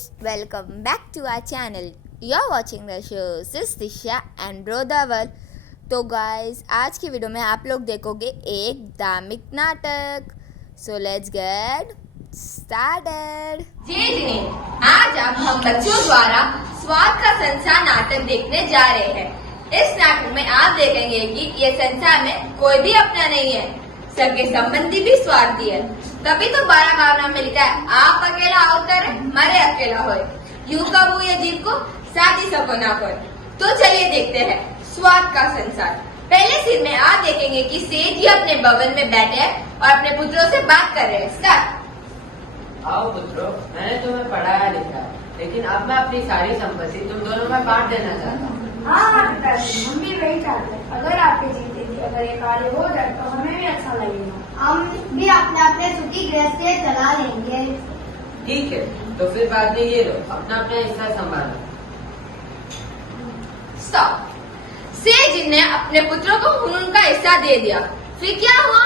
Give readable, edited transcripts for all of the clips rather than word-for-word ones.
guys, welcome back to our channel. You're watching the show Sis Disha and Bro Dhaval. तो guys आज की video में आप लोग देखोगे एक धार्मिक नाटक. So let's get started. आज हम बच्चों द्वारा स्वाद का संसार नाटक देखने जा रहे हैं. इस नाटक में आप देखेंगे कि ये संसार में कोई भी अपना नहीं है, सबके संबंधी भी स्वार्थी है. तभी तो 12 भावना में लिखा है, आप अकेला अवतर मरे अकेला होए, यूं कबू ये जीव को साथी सको ना कोई. तो चलिए देखते हैं स्वाद का संसार. पहले सीन में आप देखेंगे कि सेठ जी अपने भवन में बैठे हैं और अपने पुत्रों से बात कर रहे हैं. स्टार्ट. आओ पुत्रों, मैंने तुम्हें पढ़ाया लिखा, लेकिन अब मैं अपनी सारी संपत्ति तुम दोनों में बांट देना चाहता हूँ. हाँ पिताजी, हम भी वही चाहते हैं. अगर आपके जीते जी अगर ये कार्य हो जाए तो हमें भी अच्छा लगेगा. हम भी अपने अपने सुखी गृहस्थी चला लेंगे. ठीक है, तो फिर बाद में ये लो, अपना अपना हिस्सा संभालो. स्टॉप. सेठ जी ने अपने पुत्रों को उनका हिस्सा दे दिया. फिर क्या हुआ?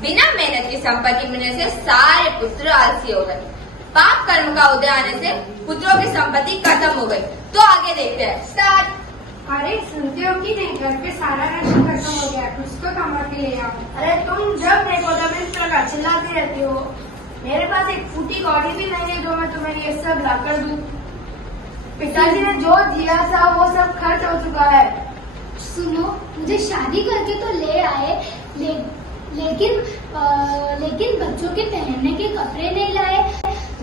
बिना मेहनत की संपत्ति मिलने से सारे पुत्र आलसी हो गए. पाप कर्म का उदय आने से पुत्रों की संपत्ति खत्म हो गई. तो आगे देखते हैं. स्टार्ट. अरे सुनते हो कि नहीं, घर पे सारा राशन खत्म हो गया, कुछ तो कमा के ले आओ. अरे तुम जब देखो तब इस प्रकार चिल्लाती रहती हो. मेरे पास एक फूटी कौड़ी भी नहीं है जो मैं तुम्हें ये सब लाकर दूं. पिताजी ने जो दिया था वो सब खर्च हो चुका है. सुनो, मुझे शादी करके तो ले आए, लेकिन बच्चों के पहनने के कपड़े नहीं लाए.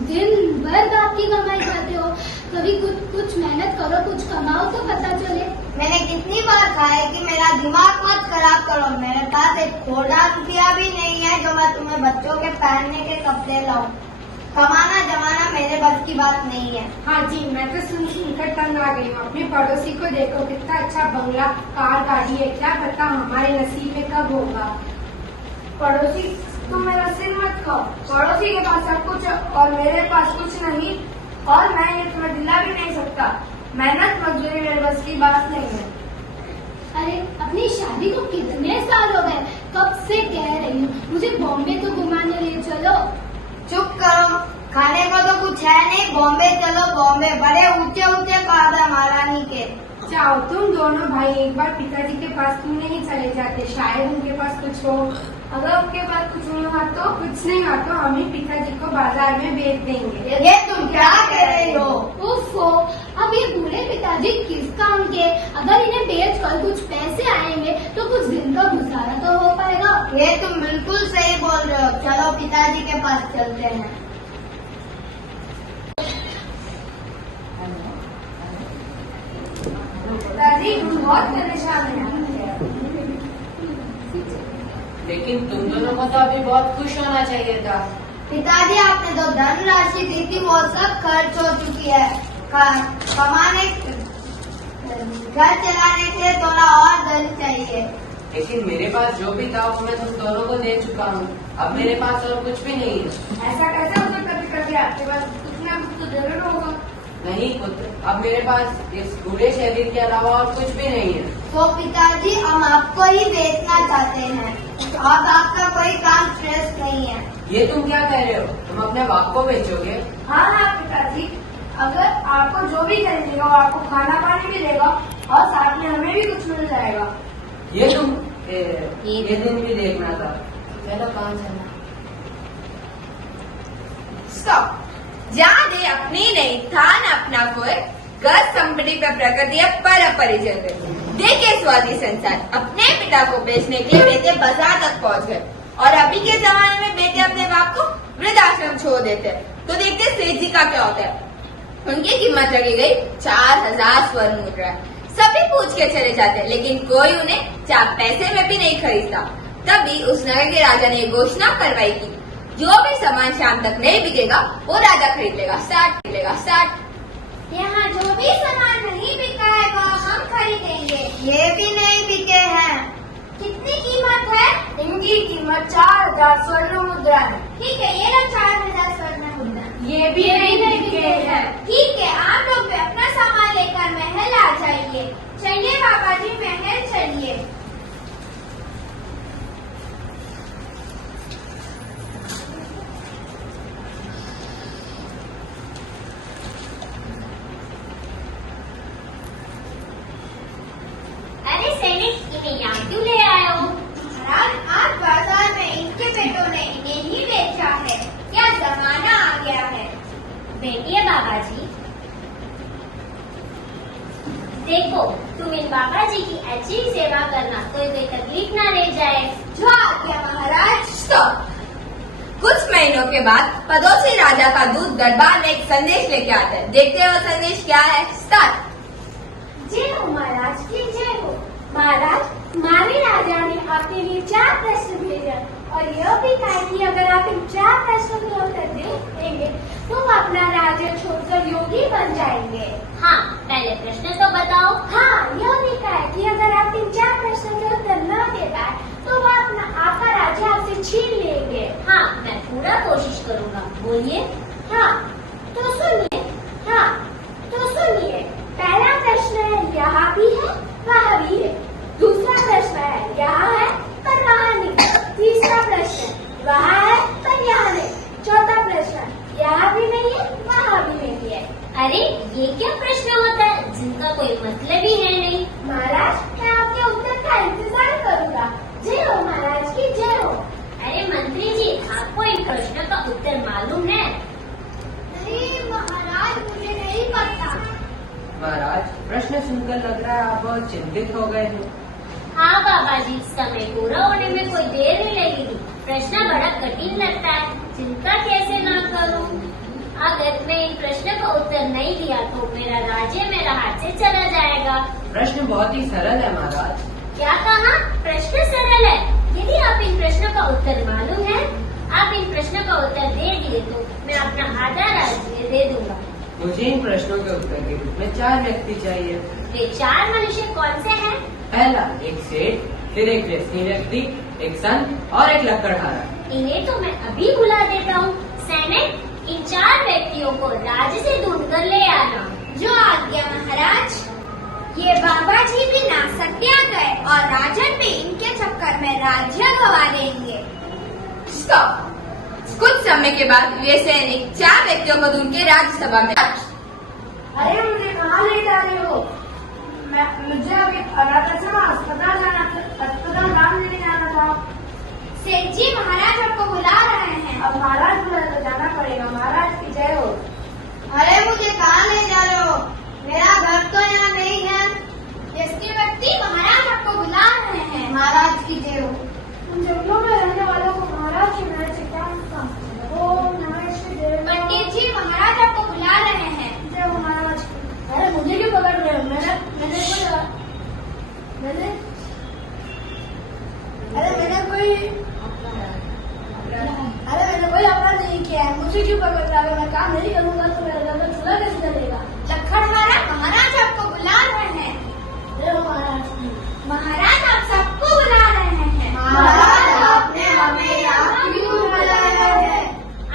दिन भर बाप की कमाई खाते हो. कभी कुछ मेहनत करो, कुछ कमाओ तो पता चले. मैंने कितनी बार कहा है कि मेरा दिमाग मत खराब करो. मेरे पास एक थोड़ा रुपया भी नहीं है जो मैं तुम्हें बच्चों के पहनने के कपड़े लाऊं. कमाना जमाना मेरे बस की बात नहीं है. हाँ जी, मैं तो सुनकर तंग आ गई हूँ. अपने पड़ोसी को देखो, कितना अच्छा बंगला, कार, गाड़ी है. क्या पता हमारे नसीब में कब होगा. पड़ोसी, तुम मेरा सिर मत खाओ. पड़ोसी के पास सब कुछ है और मेरे पास कुछ नहीं, और मैं ये तुम्हें दिला भी नहीं सकता. मेहनत मजदूरी मेरे बस की बात नहीं है. अरे अपनी शादी को कितने साल हो गए, कब से कह रही हूँ मुझे बॉम्बे तो घुमाने ले चलो. चुप करो, खाने को तो कुछ है नहीं. बॉम्बे चलो बॉम्बे, बड़े ऊंचे ऊंचे ख्वाब है महारानी के. जाओ तुम दोनों भाई एक बार पिताजी के पास क्यों नहीं चले जाते, शायद उनके पास कुछ हो. अगर उनके पास कुछ नहीं हुआ तो? कुछ नहीं हुआ तो हम ही पिताजी को बाजार में बेच देंगे. ये तुम क्या कह रही हो? ओफो, अब ये बूढ़े पिताजी किस काम के. अगर इन्हें बेच कर कुछ पैसे आएंगे तो कुछ दिन का गुजारा तो हो पाएगा. ये तुम बिल्कुल सही बोल रहे हो. चलो पिताजी के पास चलते हैं. पिताजी हम बहुत परेशान हैं. लेकिन तुम दोनों को तो अभी बहुत खुश होना चाहिए था. पिताजी आपने जो धनराशि दी थी वो सब खर्च हो चुकी है. कमाने, घर चलाने के लिए थोड़ा और धन चाहिए. लेकिन मेरे पास जो भी था वो मैं तुम दोनों को दे चुका हूँ. अब मेरे पास और कुछ भी नहीं है. ऐसा कैसे हो सकता पिताजी, आपके पास कुछ ना कुछ तो जरूर होगा. नहीं पुत्र, अब मेरे पास इस बूढ़े शरीर के अलावा और कुछ भी नहीं है. तो पिताजी हम आपको ही बेचना चाहते हैं. अब आपका कोई काम श्रेष्ठ नहीं है. ये तुम क्या कह रहे हो? तुम अपने बाप को बेचोगे? हाँ हाँ पिताजी, अगर आपको जो भी खरीदेगा वो आपको खाना पानी भी देगा और साथ में हमें भी कुछ मिल जाएगा. ये दिन भी देखना था. चलो काम चलना. स्टॉप. जहाँ दे अपनी नहीं था न अपना कोई, घर संपत्ति पर प्रकृति पर परिचय. देखे स्वादी संसार. अपने पिता को बेचने के लिए बेटे बाजार तक पहुँच गए और अभी के जमाने में बेटे अपने बाप को वृद्धाश्रम छोड़ देते. तो देखते सेठ जी का क्या होता है. उनकी कीमत रखी गई 4000 स्वर्ण मुद्रा. सभी पूछ के चले जाते, लेकिन कोई उन्हें 4 पैसे में भी नहीं खरीदता. तभी उस नगर के राजा ने घोषणा करवाई कि जो भी सामान शाम तक नहीं बिकेगा वो राजा खरीद लेगा. स्टार्ट. यहाँ जो भी सामान नहीं बिका है वो हम खरीदेंगे. ये भी नहीं बिके हैं. कितनी कीमत है? इनकी कीमत 4000 स्वर्ण मुद्रा है. ठीक है, ये लो 4000 स्वर्ण मुद्रा. ये भी नहीं बिके हैं. ठीक है, आप लोग भी अपना सामान लेकर महल आ जाइए. चलिए बाबा जी, महल चलिए. सैनिक इन्हें यहाँ क्यों ले आए हो? महाराज, आज बाजार में इनके बेटों ने इन्हें ही बेचा है। क्या जमाना आ गया है। बैठिए बाबा जी। देखो, तुम इन बाबा जी की अच्छी सेवा करना, कोई तकलीफ ना ले जाए। जो आ गया महाराज। स्टॉप। कुछ महीनों के बाद पड़ोसी राजा का दूत दरबार में एक संदेश लेके आता है। देखते हो संदेश क्या है। स्टार्ट। जय हो महाराज की जय हो। महाराज, हमारे राजा ने आपके लिए 4 प्रश्न भेजे और यह भी कहा कि अगर आप इन 4 प्रश्नों के उत्तर देंगे तो वो अपना राज्य छोड़कर योगी बन जाएंगे। हाँ, पहले प्रश्न तो बताओ। हाँ, यह भी कहा है कि अगर आप इन 4 प्रश्नों के उत्तर न दे पाए तो वो अपना आपका राज्य आपसे छीन लेंगे। हाँ, मैं पूरा कोशिश करूँगा। बोलिए। हाँ, तो सुनिए। हाँ, तो सुनिए। पहला प्रश्न है यहाँ भी है वहाँ भी है। दूसरा प्रश्न है यहाँ है पर वहाँ नहीं। तीसरा प्रश्न वहाँ है पर यहाँ नहीं। चौथा प्रश्न यहाँ भी नहीं है वहाँ भी नहीं है। अरे, ये क्या प्रश्न होता है जिनका कोई मतलब ही है नहीं? महाराज, मैं आपके उत्तर का इंतजार करूँगा। जय हो महाराज की जय हो। अरे मंत्री जी, आपको इन प्रश्नों का उत्तर मालूम है? नहीं महाराज, मुझे नहीं पता। महाराज, प्रश्न सुनकर लग रहा है आप बहुत चिंतित हो गए हैं। हाँ बाबा जी, समय पूरा होने में कोई देर नहीं लगेगी। प्रश्न बड़ा कठिन लगता है, चिंता कैसे ना करूं। अगर मैं इन प्रश्न का उत्तर नहीं दिया तो मेरा राज्य मेरा हाथ से चला जाएगा। प्रश्न बहुत ही सरल है महाराज। क्या कहा? प्रश्न सरल है। यदि आप इन प्रश्नों का उत्तर मालूम है, आप इन प्रश्नों का उत्तर दे दिए तो मैं अपना आधा राज्य दे दूंगा। मुझे इन प्रश्नों के उत्तर के रूप में 4 व्यक्ति चाहिए। वे 4 मनुष्य कौन से हैं? पहला एक सेठ, फिर एक व्यसनी व्यक्ति, एक संत और एक लकड़हारा। इन्हें तो मैं अभी बुला देता हूँ। सैनिक, इन 4 व्यक्तियों को राज्य से ढूंढ कर ले आना। जो आज्ञा महाराज। ये बाबा जी भी ना सत्या गए और राजन भी इनके चक्कर में राज्य गवा देंगे। स्टॉप। कुछ समय के बाद ये सैनिक 4 व्यक्तियों को ढूंढ के राज्यसभा में। अरे मुझे कहाँ ले जा रहे हो? मुझे अभी अस्पताल नाम लेने जाना था। सेठ जी, महाराज आपको बुला रहे हैं। अब महाराज बुलाए तो जाना पड़ेगा। महाराज की जय हो। अरे मुझे कहाँ ले जा रहे हो? मेरा घर तो यहाँ नहीं है। जिसके व्यक्ति महाराज आपको बुला रहे हैं। महाराज की जय हो। उन जंगलों में रहने वालों को महाराज की मदद से क्या काम? ओम नमः शिवाय। पंडित जी, महाराज आपको बुला रहे हैं। जय हो महाराज। अरे मुझे क्यों पकड़ रहे हो? मैंने कोई अपराध नहीं किया है। मुझे क्यों पकड़ रहा है? मैं काम नहीं करूंगा तो मेरा घर में चूल्हा कैसे चलेगा? लखड़हारा, महाराज आपको बुला रहे हैं। जय हो महाराज। महाराज आप सबको बुला रहे हैं। महाराज, आपने हमें यहाँ क्यों बुलाया है?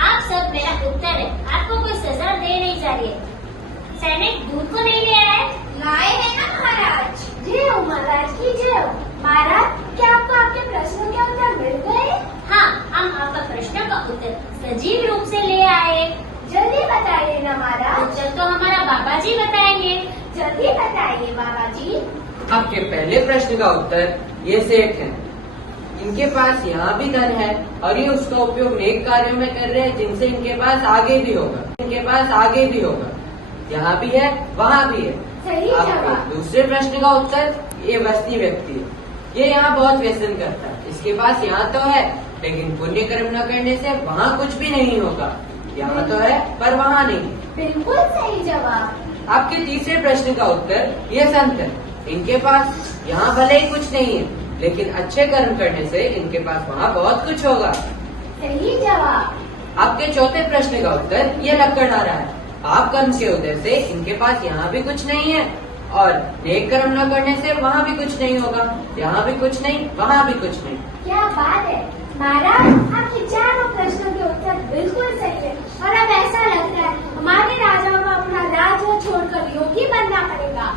आप सब मेरा उत्तर है। आपको कोई सजा दे नहीं चाहिए। सैनिक, दूध को नहीं ले आए? लाए हैं ना महाराज। जय हो महाराज की जय हो। महाराज, क्या आपको आपके प्रश्नों के उत्तर मिल गए? हाँ, हम आपका प्रश्न का उत्तर सजीव रूप से ले आए। जल्दी बताइए ना महाराज। उत्तर तो हमारा बाबा जी बताएंगे। जल्दी बताइए बाबा जी। आपके पहले प्रश्न का उत्तर ये सेठ है। इनके पास यहाँ भी धन है और ये उसका उपयोग नेक कार्यों में कर रहे हैं जिनसे इनके पास आगे भी होगा। यहाँ भी है वहाँ भी है। सही आपके जवाब। दूसरे प्रश्न का उत्तर ये वस्ती व्यक्ति है। ये यहाँ बहुत व्यसन करता है। इसके पास यहाँ तो है लेकिन पुण्य कर्म न करने से वहाँ कुछ भी नहीं होगा। यहाँ तो है पर वहाँ नहीं। बिल्कुल सही जवाब। आपके तीसरे प्रश्न का उत्तर ये संत है। इनके पास यहाँ भले ही कुछ नहीं है लेकिन अच्छे कर्म करने से इनके पास वहाँ बहुत कुछ होगा। सही जवाब। आपके चौथे प्रश्न का उत्तर ये लकड़हारा है। पाप कर्म के उदय से इनके पास यहाँ भी कुछ नहीं है और नेक कर्म न करने से वहाँ भी कुछ नहीं होगा। यहाँ भी कुछ नहीं वहाँ भी कुछ नहीं। क्या बात है महाराज, आपके चारों प्रश्नों के उत्तर बिल्कुल सही है और अब ऐसा लगता है हमारे राजाओं को अपना राज्य छोड़कर योगी बनना पड़ेगा।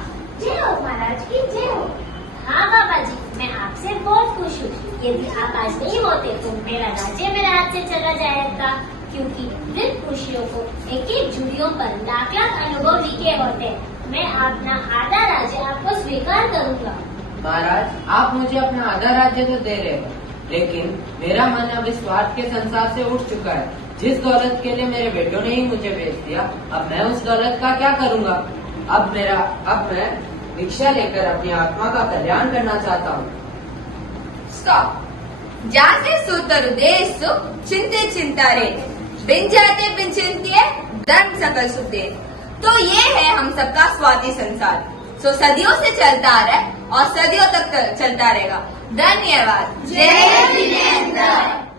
जय हो महाराज की जय हो। हाँ बाबा जी, मैं आपसे बहुत खुश हूँ। यदि आप आज नहीं होते तो मेरा राज्य मेरे हाथ से चला जाएगा, क्योंकि वृद्ध खुशियों को एक एक झुड़ियों पर लाख लाख अनुभव लिखे होते हैं। मैं अपना आधा राज्य आपको स्वीकार करूँगा। महाराज, आप मुझे अपना आधा राज्य तो दे रहे हो, लेकिन मेरा मन अब इस स्वार्थ के संसार से उठ चुका है। जिस दौलत के लिए मेरे बेटों ने ही मुझे बेच दिया, अब मैं उस दौलत का क्या करूँगा? अब मैं भिक्षा लेकर अपनी आत्मा का कल्याण करना चाहता हूँ। स्टॉप। जाते सूतर उदेश सुख चिंते चिंता रे, बिन जाते बिन चिंतिए धर्म सकल सुख दे। तो ये है हम सबका स्वाति संसार, जो सदियों से चलता आ रहा है और सदियों तक चलता रहेगा। धन्यवाद। जय जिनेंद्र।